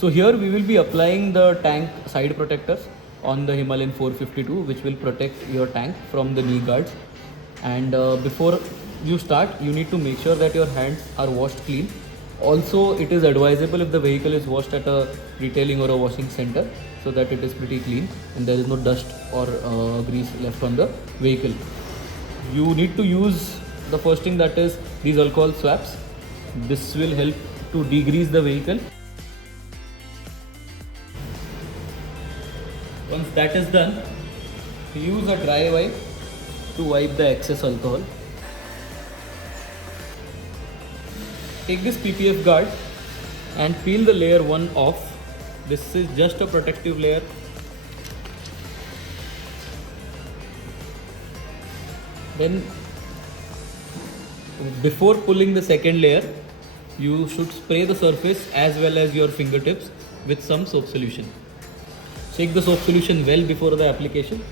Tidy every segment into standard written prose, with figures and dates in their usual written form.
So here we will be applying the tank side protectors on the Himalayan 452, which will protect your tank from the knee guards. And before you start, you need to make sure that your hands are washed clean. Also, it is advisable if the vehicle is washed at a retailing or a washing center, so that it is pretty clean and there is no dust or grease left on the vehicle. You need to use the first thing, that is these alcohol swabs. This will help to degrease the vehicle. Once that is done, use a dry wipe to wipe the excess alcohol. Take this PPF guard and peel the layer 1 off. This is just a protective layer. Then before pulling the second layer, you should spray the surface as well as your fingertips with some soap solution. Shake the soap solution well before the application.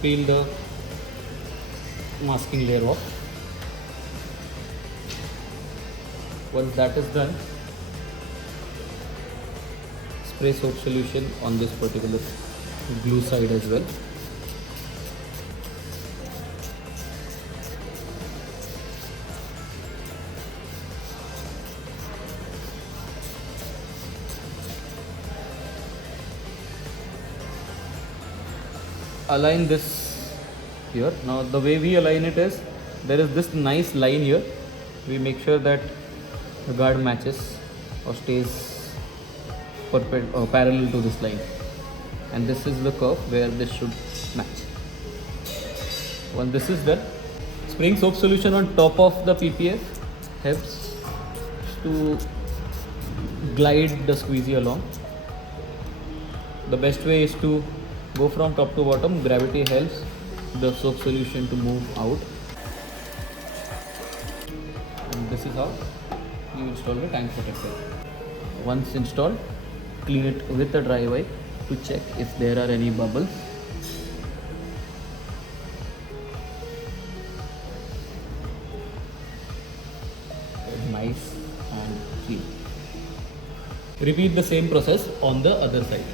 Peel the masking layer off. Once that is done, spray soap solution on this particular glue side as well. Align this here. Now the way we align it is, there is this nice line here. We make sure that the guard matches or stays parallel to this line, and this is the curve where this should match. Once this is done, spraying soap solution on top of the PPF helps to glide the squeegee along. The best way is to go from top to bottom. Gravity helps the soap solution to move out. And this is how you install the tank protector. Once installed, clean it with a dry wipe to check if there are any bubbles. Nice and clean. Repeat the same process on the other side.